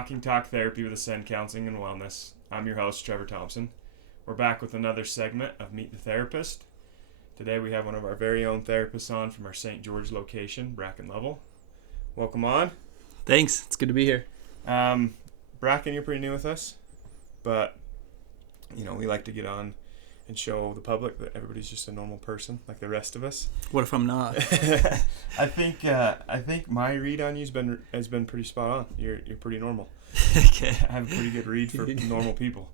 Talking Talk Therapy with Ascend Counseling and Wellness. I'm your host, Trevor Thompson. We're back with another segment of Meet the Therapist. Today we have one of our very own therapists on from our St. George location, Bracken Lovell. Welcome on. Thanks. It's good to be here. Bracken, you're pretty new with us, but we like to get on and show the public that everybody's just a normal person like the rest of us. What if I'm not? I think my read on you has been pretty spot on. You're pretty normal. Okay. I have a pretty good read for normal people.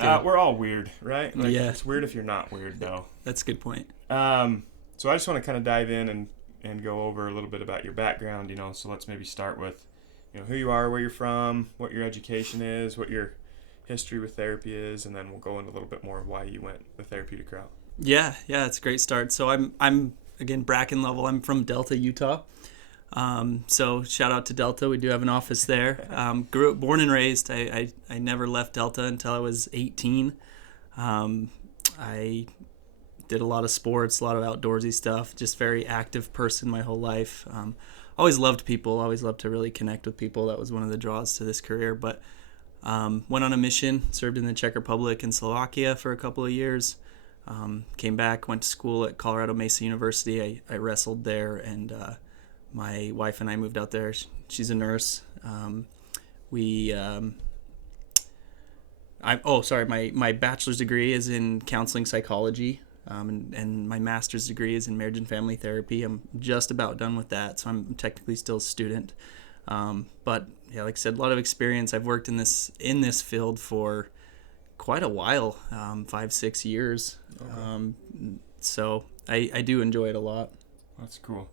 We're all weird, right? Yeah. It's weird if you're not weird, though. That's a good point. So I just want to kind of dive in and go over a little bit about your background. So let's maybe start with, who you are, where you're from, what your education is, what your history with therapy is, and then we'll go into a little bit more of why you went the therapeutic route. Yeah, it's a great start. So I'm again Bracken Lovell. I'm from Delta, Utah. So shout out to Delta. We do have an office there. Born and raised. I never left Delta until I was 18. I did a lot of sports, a lot of outdoorsy stuff. Just very active person my whole life. Always loved people. Always loved to really connect with people. That was one of the draws to this career. But went on a mission, served in the Czech Republic and Slovakia for a couple of years. Came back, went to school at Colorado Mesa University. I wrestled there, and my wife and I moved out there. She's a nurse. My bachelor's degree is in counseling psychology, and my master's degree is in marriage and family therapy. I'm just about done with that, so I'm technically still a student. But yeah, like I said, a lot of experience. I've worked in this field for quite a while, 5-6 years. Okay. So I do enjoy it a lot. That's cool.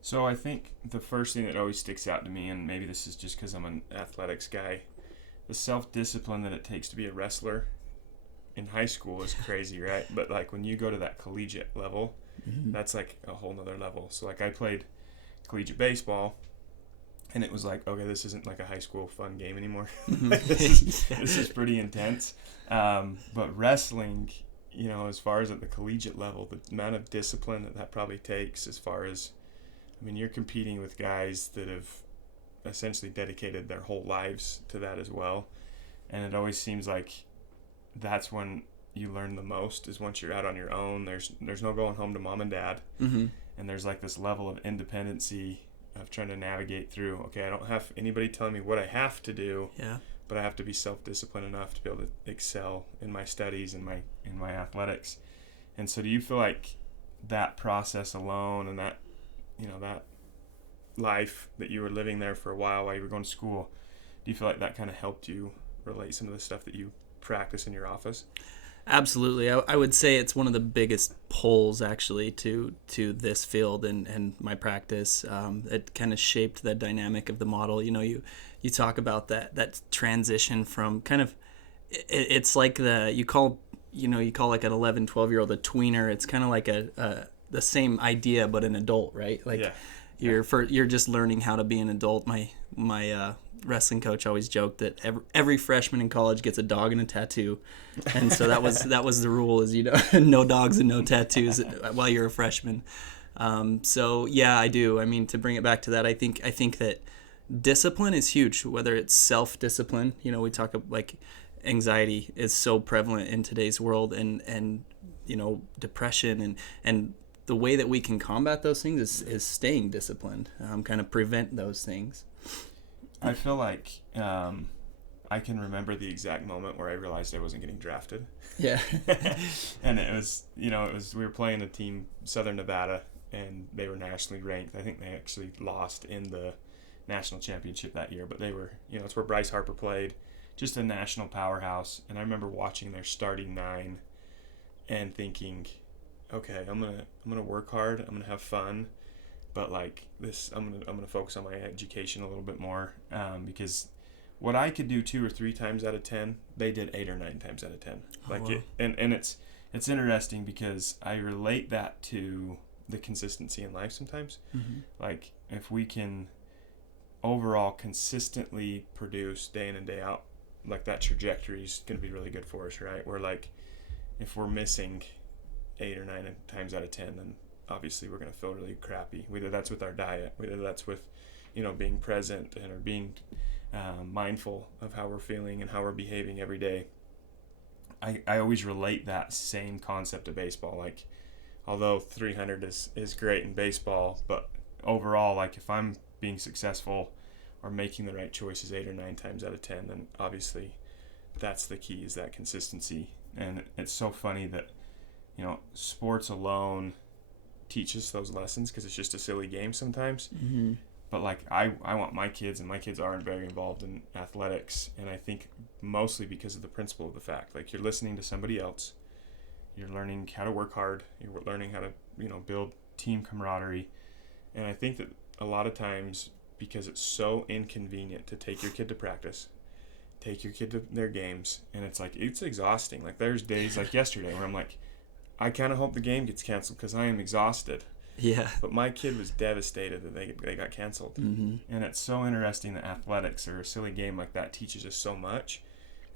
So I think the first thing that always sticks out to me, and maybe this is just because I'm an athletics guy, the self-discipline that it takes to be a wrestler in high school is crazy, right? But like when you go to that collegiate level, that's like a whole nother level. So like I played collegiate baseball, and it was like, okay, this isn't like a high school fun game anymore. This is pretty intense. But wrestling, as far as at the collegiate level, the amount of discipline that probably takes, as far as, you're competing with guys that have essentially dedicated their whole lives to that as well. And it always seems like that's when you learn the most, is once you're out on your own. There's no going home to mom and dad. Mm-hmm. And there's like this level of independency of trying to navigate through, okay, I don't have anybody telling me what I have to do, but I have to be self-disciplined enough to be able to excel in my studies and in my athletics. And so do you feel like that process alone and that, that life that you were living there for a while you were going to school, do you feel like that kind of helped you relate some of the stuff that you practice in your office? Absolutely. I would say it's one of the biggest pulls actually to this field and my practice. It kind of shaped the dynamic of the model. You talk about that transition from kind of, it's like you call like an 11, 12-year-old a tweener. It's kind of like the same idea but an adult, right? Like you're just learning how to be an adult. My wrestling coach always joked that every freshman in college gets a dog and a tattoo, and so that was the rule, is no dogs and no tattoos while you're a freshman. So yeah, I do. To bring it back to that, I think that discipline is huge. Whether it's self-discipline, we talk like anxiety is so prevalent in today's world, and depression and the way that we can combat those things is staying disciplined, kind of prevent those things. I feel like I can remember the exact moment where I realized I wasn't getting drafted. Yeah. And it was we were playing a team, Southern Nevada, and they were nationally ranked. I think they actually lost in the national championship that year, but they were, it's where Bryce Harper played, just a national powerhouse. And I remember watching their starting 9 and thinking, okay, I'm gonna work hard, I'm gonna have fun, but like this, I'm gonna focus on my education a little bit more, because what I could do 2 or 3 times out of 10, they did 8 or 9 times out of 10. And it's interesting because I relate that to the consistency in life sometimes. Mm-hmm. Like if we can overall consistently produce day in and day out, like that trajectory is going to be really good for us, right? Where like if we're missing 8 or 9 times out of 10, then obviously we're going to feel really crappy. Whether that's with our diet, whether that's with, being present and or being mindful of how we're feeling and how we're behaving every day. I always relate that same concept to baseball. Like, although 300 is great in baseball, but overall, like, if I'm being successful or making the right choices 8 or 9 times out of 10, then obviously that's the key, is that consistency. And it's so funny that, sports alone teaches those lessons because it's just a silly game sometimes. Mm-hmm. But like I want my kids, and my kids aren't very involved in athletics, and I think mostly because of the principle of the fact, like, you're listening to somebody else, you're learning how to work hard, you're learning how to build team camaraderie. And I think that a lot of times, because it's so inconvenient to take your kid to practice, take your kid to their games, and it's exhausting. Like, there's days like yesterday where I'm like, I kind of hope the game gets canceled because I am exhausted. Yeah. But my kid was devastated that they got canceled. Mm-hmm. And it's so interesting that athletics, or a silly game like that, teaches us so much.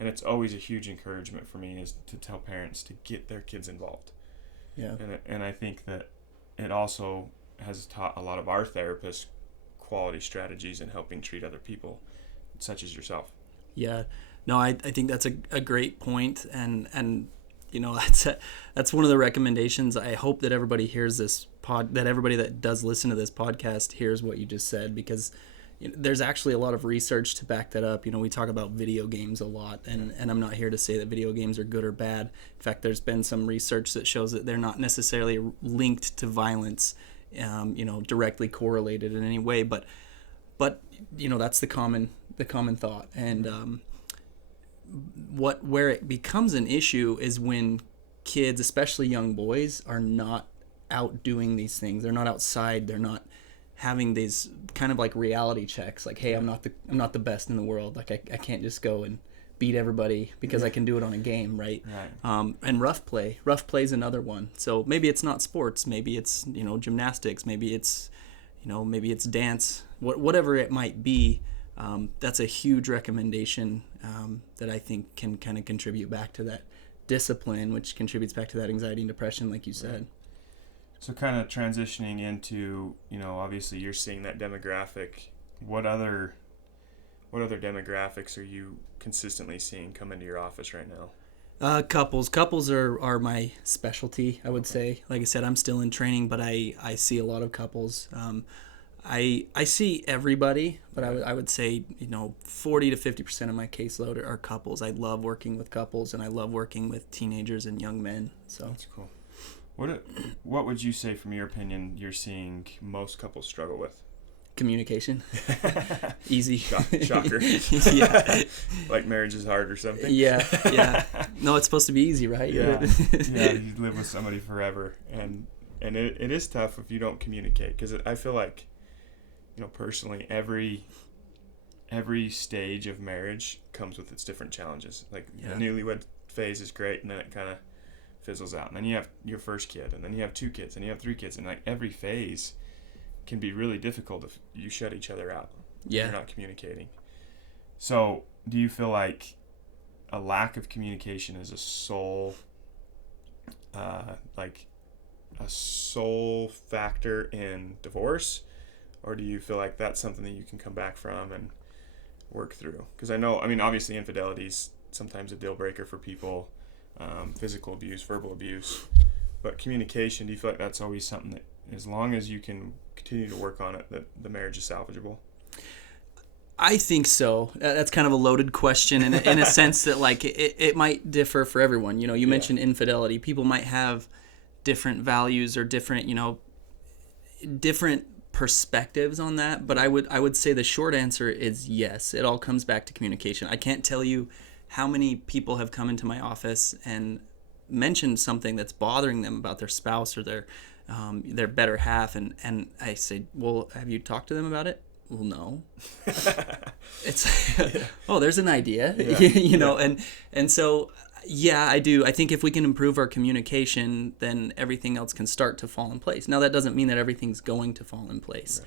And it's always a huge encouragement for me, is to tell parents to get their kids involved. Yeah. And I think that it also has taught a lot of our therapists quality strategies in helping treat other people, such as yourself. Yeah. No, I think that's a great point. And that's one of the recommendations. I hope that everybody hears this that everybody that does listen to this podcast hears what you just said, because there's actually a lot of research to back that up. We talk about video games a lot, and I'm not here to say that video games are good or bad. In fact, there's been some research that shows that they're not necessarily linked to violence, directly correlated in any way, but that's the common thought. And where it becomes an issue is when kids, especially young boys, are not out doing these things. They're not outside. They're not having these kind of like reality checks. Like, hey, I'm not the best in the world. Like, I can't just go and beat everybody because I can do it on a game, right? And rough play is another one. So maybe it's not sports. Maybe it's gymnastics. Maybe it's dance. Whatever it might be. That's a huge recommendation that I think can kind of contribute back to that discipline, which contributes back to that anxiety and depression, like you said. So kind of transitioning into, obviously you're seeing that demographic. What other demographics are you consistently seeing come into your office right now? Couples are my specialty, I would say. Like I said, I'm still in training, but I see a lot of couples. I see everybody, but I would say 40 to 50% of my caseload are couples. I love working with couples, and I love working with teenagers and young men. So that's cool. What would you say, from your opinion, you're seeing most couples struggle with? Communication. Easy. Shocker. Yeah. Like marriage is hard or something. Yeah. No, it's supposed to be easy, right? Yeah. You live with somebody forever, and it is tough if you don't communicate, because I feel like, personally, every stage of marriage comes with its different challenges. Like, the newlywed phase is great, and then it kind of fizzles out. And then you have your first kid, and then you have 2 kids, and you have 3 kids, and like every phase can be really difficult if you shut each other out. Yeah. You're not communicating. So, do you feel like a lack of communication is a sole factor in divorce? Or do you feel like that's something that you can come back from and work through? Because obviously infidelity is sometimes a deal breaker for people, physical abuse, verbal abuse. But communication, do you feel like that's always something that, as long as you can continue to work on it, that the marriage is salvageable? I think so. That's kind of a loaded question in a sense that, like, it might differ for everyone. You mentioned infidelity. People might have different values or different perspectives on that, but I would say the short answer is yes. It all comes back to communication. I can't tell you how many people have come into my office and mentioned something that's bothering them about their spouse or their better half, and I say, well, have you talked to them about it? Well, no. It's oh, there's an idea. And so yeah, I do. I think if we can improve our communication, then everything else can start to fall in place. Now, that doesn't mean that everything's going to fall in place.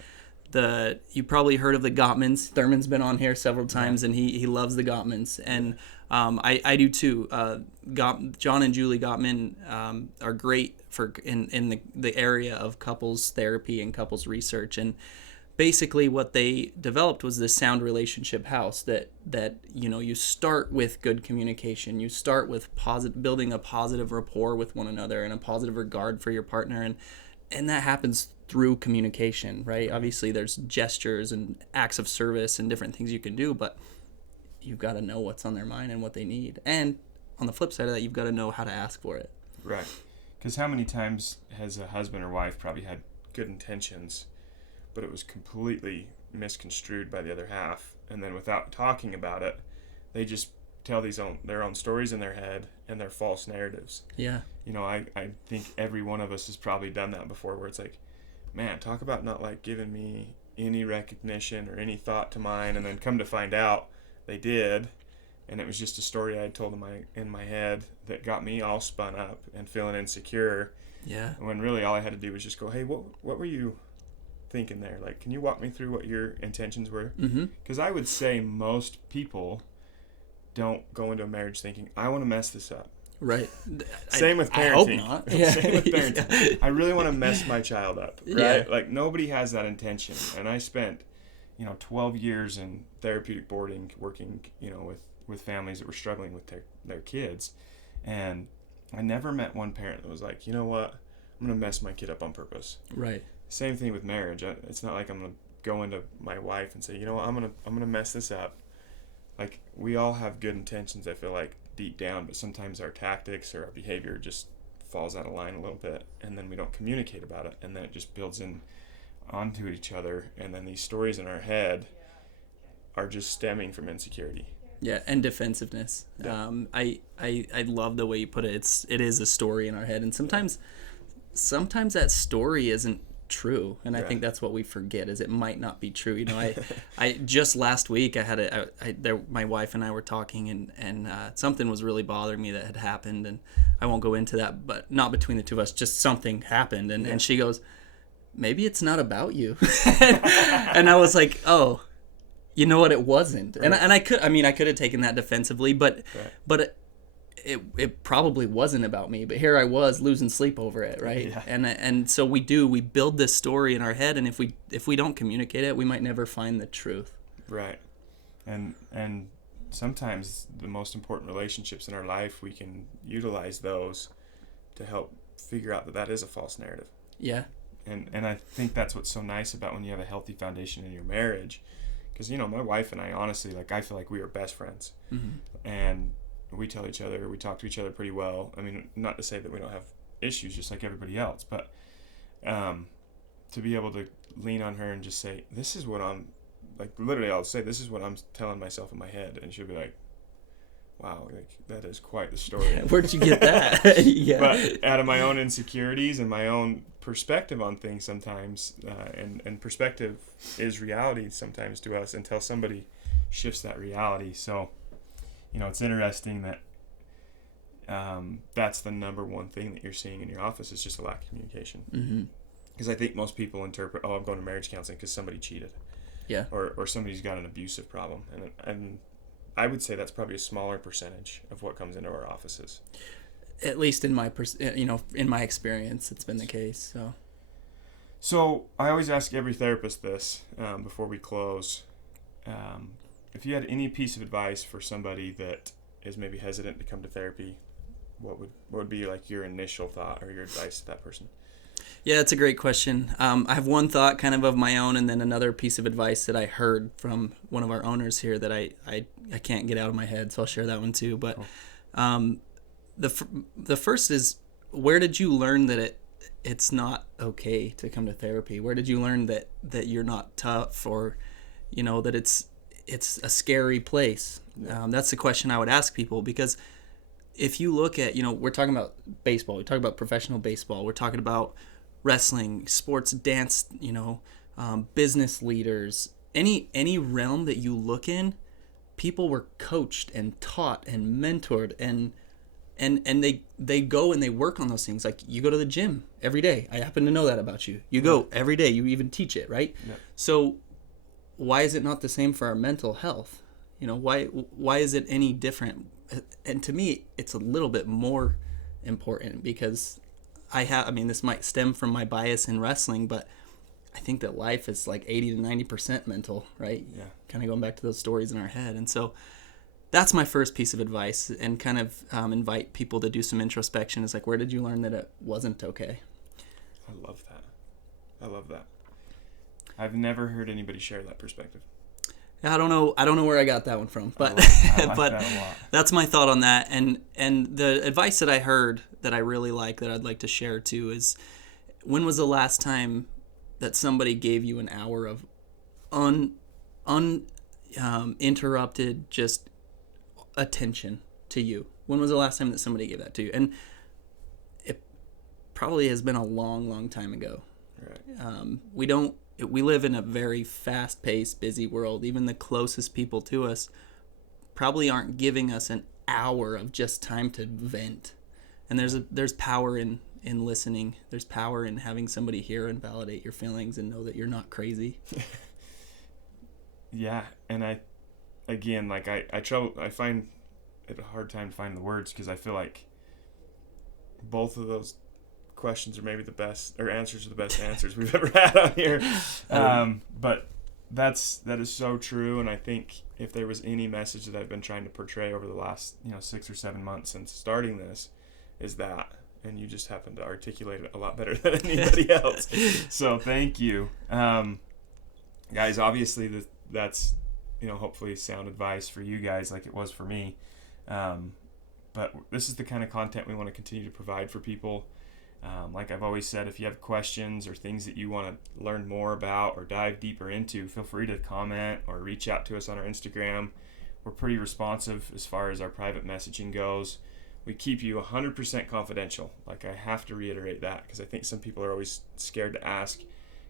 Right. You probably heard of the Gottmans. Thurman's been on here several times, and he loves the Gottmans, and I do too. John and Julie Gottman are great in the area of couples therapy and couples research, and basically what they developed was this sound relationship house that you start with good communication. You start with building a positive rapport with one another and a positive regard for your partner, and that happens through communication, right? Obviously there's gestures and acts of service and different things you can do, but you've got to know what's on their mind and what they need. And on the flip side of that, you've got to know how to ask for it. Right. Because how many times has a husband or wife probably had good intentions, but it was completely misconstrued by the other half, and then without talking about it, they just tell their own stories in their head and their false narratives. Yeah. I think every one of us has probably done that before, where it's like, man, talk about not like giving me any recognition or any thought to mine, and then come to find out they did, and it was just a story I had told in my head that got me all spun up and feeling insecure. Yeah. When really all I had to do was just go, hey, what were you thinking there? Like, can you walk me through what your intentions were? Because I would say most people don't go into a marriage thinking, I want to mess this up. Right. Same with parenting. I hope not. Yeah. Same with parenting. Yeah. I really want to mess my child up, right? Yeah. Like, nobody has that intention. And I spent, 12 years in therapeutic boarding, working, with families that were struggling with their kids. And I never met one parent that was like, you know what? I'm going to mess my kid up on purpose. Right. Same thing with marriage. It's not like I'm going to go into my wife and say, you know what? I'm going to mess this up. Like, we all have good intentions, I feel like, deep down, but sometimes our tactics or our behavior just falls out of line a little bit, and then we don't communicate about it, and then it just builds in onto each other, and then these stories in our head are just stemming from insecurity. Yeah, and defensiveness. Yeah. I love the way you put it. It is a story in our head, and sometimes that story isn't true, and I think that's what we forget, is it might not be true. I just last week my wife and I were talking, and something was really bothering me that had happened, and I won't go into that, but not between the two of us, just something happened, and she goes, maybe it's not about you. And I was like, oh, you know what, it wasn't. Right. And I could have taken that defensively, but it probably wasn't about me, but here I was losing sleep over it, right? Yeah. And so we build this story in our head, and if we don't communicate it, we might never find the truth. Right. And sometimes the most important relationships in our life, we can utilize those to help figure out that is a false narrative. Yeah. And I think that's what's so nice about when you have a healthy foundation in your marriage, because my wife and I, honestly, like, I feel like we are best friends. And we talk to each other pretty well. I mean, not to say that we don't have issues just like everybody else, but to be able to lean on her and just say, this is what I'm, like, literally I'll say, this is what I'm telling myself in my head, and she'll be like, wow, like, that is quite the story. Where'd you get that? Yeah. But out of my own insecurities and my own perspective on things sometimes, and perspective is reality sometimes to us until somebody shifts that reality. So it's interesting that that's the number one thing that you're seeing in your office is just a lack of communication. Because I think most people interpret, I'm going to marriage counseling because somebody cheated. Yeah. Or somebody's got an abusive problem. And I would say that's probably a smaller percentage of what comes into our offices. At least in my in my experience, it's been the case. So I always ask every therapist this before we close. If you had any piece of advice for somebody that is maybe hesitant to come to therapy, what would be like your initial thought or your advice to that person? Yeah, it's a great question. I have one thought kind of my own, and then another piece of advice that I heard from one of our owners here that I can't get out of my head, so I'll share that one too. But the first is, where did you learn that it's not okay to come to therapy? Where did you learn that you're not tough, or that it's a scary place? Yeah. That's the question I would ask people, because if you look at, we're talking about baseball, we're talking about professional baseball, we're talking about wrestling, sports, dance, business leaders, any realm that you look in, people were coached and taught and mentored, and they go and they work on those things. Like, you go to the gym every day. I happen to know that about you. You go every day. You even teach it, right? Yeah. So why is it not the same for our mental health? Why is it any different? And to me, it's a little bit more important, because this might stem from my bias in wrestling, but I think that life is like 80 to 90% mental, right? Yeah. Kind of going back to those stories in our head. And so that's my first piece of advice, and kind of invite people to do some introspection. Is like, where did you learn that it wasn't okay? I love that. I love that. I've never heard anybody share that perspective. I don't know where I got that one from, but I like but that a lot. that's my thought on that. And the advice that I heard that I really like, that I'd like to share too, is, when was the last time that somebody gave you an hour of interrupted just attention to you? When was the last time that somebody gave that to you? And it probably has been a long, long time ago. Right. We live in a very fast-paced, busy world. Even the closest people to us probably aren't giving us an hour of just time to vent. And there's power in listening. There's power in having somebody hear and validate your feelings and know that you're not crazy. Yeah, and I find it a hard time to find the words, because I feel like both of those questions are maybe the best, or answers are the best answers we've ever had on here. But that is so true, and I think if there was any message that I've been trying to portray over the last 6 or 7 months since starting this, is that, and you just happen to articulate it a lot better than anybody else. So thank you, guys. Obviously, that's hopefully sound advice for you guys, like it was for me. But this is the kind of content we want to continue to provide for people. Like I've always said, if you have questions or things that you want to learn more about or dive deeper into, feel free to comment or reach out to us on our Instagram. We're pretty responsive as far as our private messaging goes. We keep you 100% confidential. Like, I have to reiterate that, because I think some people are always scared to ask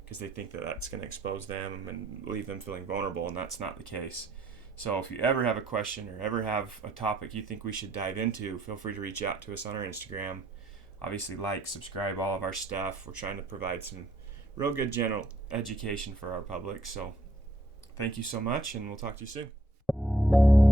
because they think that that's going to expose them and leave them feeling vulnerable, and that's not the case. So if you ever have a question or ever have a topic you think we should dive into, feel free to reach out to us on our Instagram. Obviously, subscribe, all of our stuff. We're trying to provide some real good general education for our public. So thank you so much, and we'll talk to you soon.